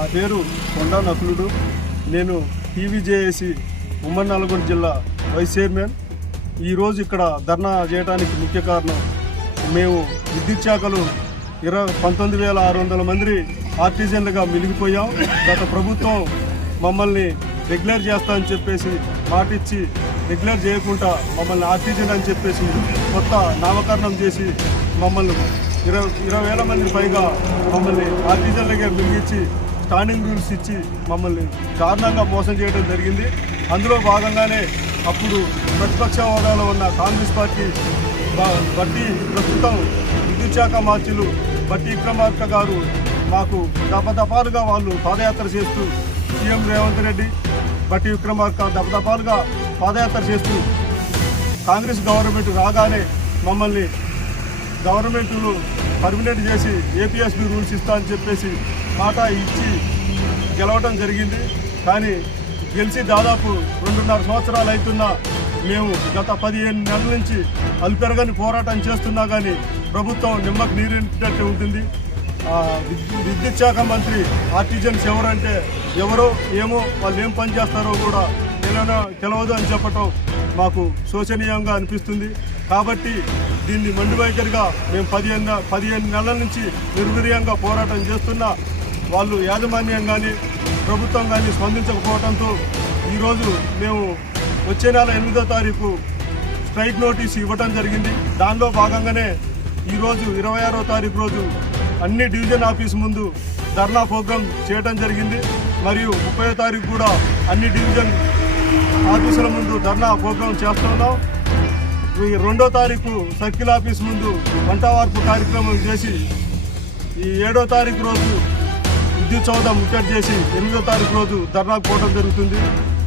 నా పేరు కొండా నకులుడు. నేను టీవీజేఏసీ ఉమ్మడి నల్గొండ జిల్లా వైస్ చైర్మన్. ఈరోజు ఇక్కడ ధర్నా చేయడానికి ముఖ్య కారణం, మేము విద్యుత్ శాఖలు 19,600 మంది ఆర్టిజన్లుగా మిగిలిపోయాం. గత ప్రభుత్వం మమ్మల్ని రెగ్యులర్ చేస్తామని చెప్పేసి మాటిచ్చి రెగ్యులర్ చేయకుండా మమ్మల్ని ఆర్టిజన్ అని చెప్పేసి కొత్త నామకరణం చేసి మమ్మల్ని 20,000 మంది పైగా మమ్మల్ని ఆర్టిజన్లుగా మిగిలించి స్టాండింగ్ రూల్స్ ఇచ్చి మమ్మల్ని దారుణంగా మోసం చేయడం జరిగింది. అందులో భాగంగానే అప్పుడు ప్రతిపక్ష హోదాలో ఉన్న కాంగ్రెస్ పార్టీ బట్టి ప్రస్తుతం విద్యుత్ శాఖ మార్చులు బట్టి విక్రమార్క గారు మాకు దపదపాలుగా వాళ్ళు పాదయాత్ర చేస్తూ, సీఎం రేవంత్ రెడ్డి బట్టి విక్రమార్క దపదపాలుగా పాదయాత్ర చేస్తూ కాంగ్రెస్ గవర్నమెంట్ రాగానే మమ్మల్ని గవర్నమెంట్లు పర్మినెంట్ చేసి ఏపీఎస్బీ రూల్స్ ఇస్తా అని చెప్పేసి మాట ఇచ్చి గెలవడం జరిగింది. కానీ గెలిచి దాదాపు 2.5 సంవత్సరాలు అవుతున్నా మేము గత 15 నెలల నుంచి అల్పెరగని పోరాటం చేస్తున్నా కానీ ప్రభుత్వం నిమ్మకు నీరెట్టినట్టు ఉంటుంది. విద్యుత్ శాఖ మంత్రి ఆర్టిజన్స్ ఎవరంటే ఎవరో ఏమో వాళ్ళు ఏం పని చేస్తారో కూడా తెలియదు అని చెప్పటం మాకు శోచనీయంగా అనిపిస్తుంది. కాబట్టి దీన్ని మండి వైఖరిగా మేము 15 నెలల నుంచి నిర్వీర్యంగా పోరాటం చేస్తున్నా వాళ్ళు యాజమాన్యం కానీ ప్రభుత్వం కానీ స్పందించకపోవడంతో ఈరోజు మేము వచ్చే నెల 8వ తారీఖు స్ట్రైక్ నోటీస్ ఇవ్వటం జరిగింది. దానిలో భాగంగానే ఈరోజు 26వ తారీఖు రోజు అన్ని డివిజన్ ఆఫీస్ ముందు ధర్నా ప్రోగ్రాం చేయడం జరిగింది. మరియు 30వ తారీఖు కూడా అన్ని డివిజన్ ఆఫీసుల ముందు ధర్నా ప్రోగ్రాం చేస్తున్నాం. 2వ తారీఖు సర్కిల్ ఆఫీస్ ముందు వంటవార్పు కార్యక్రమం చేసి ఈ 7వ తారీఖు రోజు విద్యుత్ సౌధం ముట్టడి చేసి 8వ తారీఖు రోజు ధర్నాకు పోవడం జరుగుతుంది.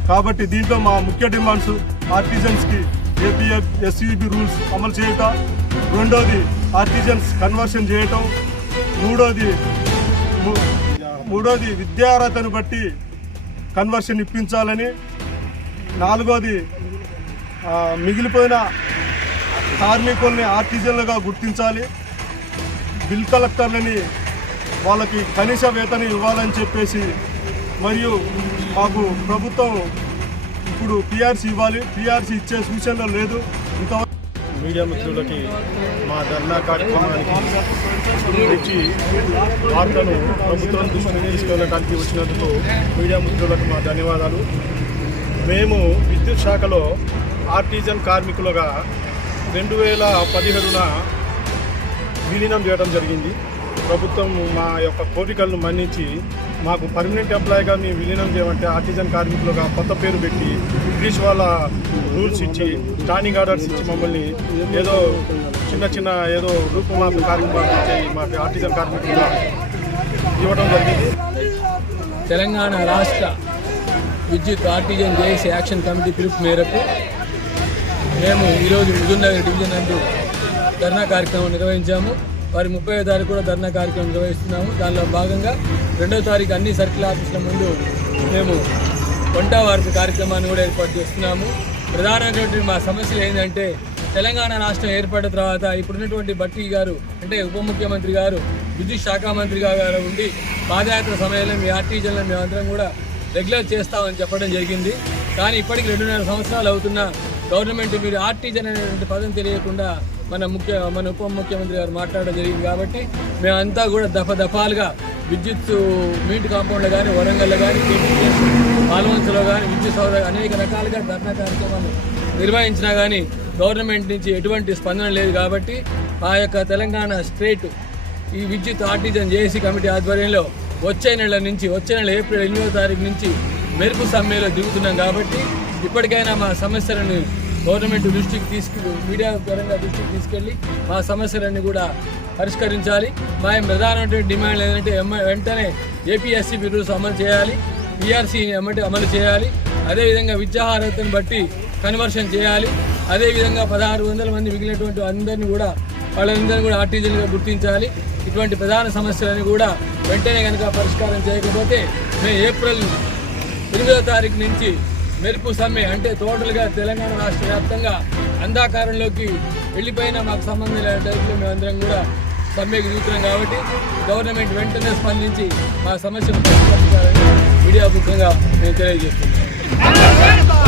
కాబట్టి దీంట్లో మా ముఖ్య డిమాండ్స్ ఆర్టిజన్స్కి ఏపీఎస్బీ రూల్స్ అమలు చేయటం, రెండోది ఆర్టిజన్స్ కన్వర్షన్ చేయటం, మూడోది విద్యార్హతను బట్టి కన్వర్షన్ ఇప్పించాలని, నాలుగోది మిగిలిపోయిన కార్మికుల్ని ఆర్టిజన్లుగా గుర్తించాలి, బిల్ కలెక్టర్లని వాళ్ళకి కనీస వేతనం ఇవ్వాలని చెప్పేసి, మరియు మాకు ప్రభుత్వం ఇప్పుడు పిఆర్సీ ఇవ్వాలి, పిఆర్సీ ఇచ్చే సూచనలు లేదు. ఇంతవరకు మీడియా మిత్రులకి మా ధర్నా కార్యక్రమానికి గురించి వార్తను ప్రభుత్వం దృష్టికి తీసుకెళ్ళడానికి వచ్చినందుకు మీడియా మిత్రులకు మా ధన్యవాదాలు. మేము విద్యుత్ శాఖలో ఆర్టిజన్ కార్మికులుగా 2017న విలీనం చేయడం జరిగింది. ప్రభుత్వం మా యొక్క కోరికలను మన్నించి మాకు పర్మనెంట్ ఎంప్లాయీగా మేము విలీనం చేయమంటే ఆర్టిజన్ కార్మికులుగా కొత్త పేరు పెట్టి ఇంగ్లీష్ వాళ్ళ రూల్స్ ఇచ్చి స్టాండింగ్ ఆర్డర్స్ ఇచ్చి మమ్మల్ని ఏదో చిన్న ఏదో రూపుమాప కార్యక్రమాలు ఇచ్చి మాకు ఆర్టిజన్ కార్మికులుగా ఇవ్వడం జరిగింది. తెలంగాణ రాష్ట్ర విద్యుత్ ఆర్టిజన్ జేఏసీ యాక్షన్ కమిటీ పిలుపు మేరకు మేము ఈరోజు ముజునగర్ డివిజన్ నందు ధర్నా కార్యక్రమం నిర్వహించాము. వారి 30వ తారీఖు కూడా ధర్నా కార్యక్రమం నిర్వహిస్తున్నాము. దానిలో భాగంగా 2వ తారీఖు అన్ని సర్కిల్ ఆఫీసుల ముందు మేము వంట వార్పు కార్యక్రమాన్ని కూడా ఏర్పాటు చేస్తున్నాము. ప్రధానమైనటువంటి మా సమస్యలు ఏంటంటే, తెలంగాణ రాష్ట్రం ఏర్పడిన తర్వాత ఇప్పుడున్నటువంటి బట్టి గారు అంటే ఉప ముఖ్యమంత్రి గారు విద్యుత్ శాఖ మంత్రి గారు ఉండి పాదయాత్ర సమయంలో మీ ఆర్టిజన్లను మేమందరం కూడా రెగ్యులర్ చేస్తామని చెప్పడం జరిగింది. కానీ ఇప్పటికి 2.5 సంవత్సరాలు అవుతున్నా గవర్నమెంట్ మీరు ఆర్టిజన్ అనేటువంటి పదం తెలియకుండా మన ఉప ముఖ్యమంత్రి గారు మాట్లాడడం జరిగింది. కాబట్టి మేమంతా కూడా దఫాలుగా విద్యుత్ మీట్ కాంపౌండ్లో కానీ, వరంగల్లో కానీ, కేటీఎస్ పాల్వంచలో కానీ, విద్యుత్ సౌధ అనేక రకాలుగా ధర్నా కార్యక్రమాలు నిర్వహించినా కానీ గవర్నమెంట్ నుంచి ఎటువంటి స్పందన లేదు. కాబట్టి ఆ యొక్క తెలంగాణ స్టేట్ ఈ విద్యుత్ ఆర్టిజన్ జేఏసీ కమిటీ ఆధ్వర్యంలో వచ్చే నెల ఏప్రిల్ 8వ తారీఖు నుంచి మెరుపు సమ్మెలో దిగుతున్నాం. కాబట్టి ఇప్పటికైనా మా సమస్యలను గవర్నమెంట్ దృష్టికి మీడియా పరంగా దృష్టికి తీసుకెళ్ళి మా సమస్యలన్నీ కూడా పరిష్కరించాలి. మా ప్రధానమైన డిమాండ్ ఏంటంటే వెంటనే ఏపీఎస్బీ రూల్స్ అమలు చేయాలి, పిఆర్సీ అమలు చేయాలి, అదేవిధంగా విద్యార్హతను బట్టి కన్వర్షన్ చేయాలి, అదేవిధంగా 1600 మంది మిగిలినటువంటి వాళ్ళందరినీ కూడా ఆర్టిజన్గా గుర్తించాలి. ఇటువంటి ప్రధాన సమస్యలను కూడా వెంటనే కనుక పరిష్కారం చేయకపోతే మేము ఏప్రిల్ 8వ తారీఖు నుంచి మెరుపు సమ్మె అంటే టోటల్గా తెలంగాణ రాష్ట్ర వ్యాప్తంగా అంధాకారంలోకి వెళ్ళిపోయినా మాకు సంబంధం లేని టైపులో మేమందరం కూడా సమ్మెకు దిగుతున్నాం కాబట్టి గవర్నమెంట్ వెంటనే స్పందించి మా సమస్యను పరిష్కరించాలని మీడియా ముఖ్యంగా మేము తెలియజేస్తున్నాం.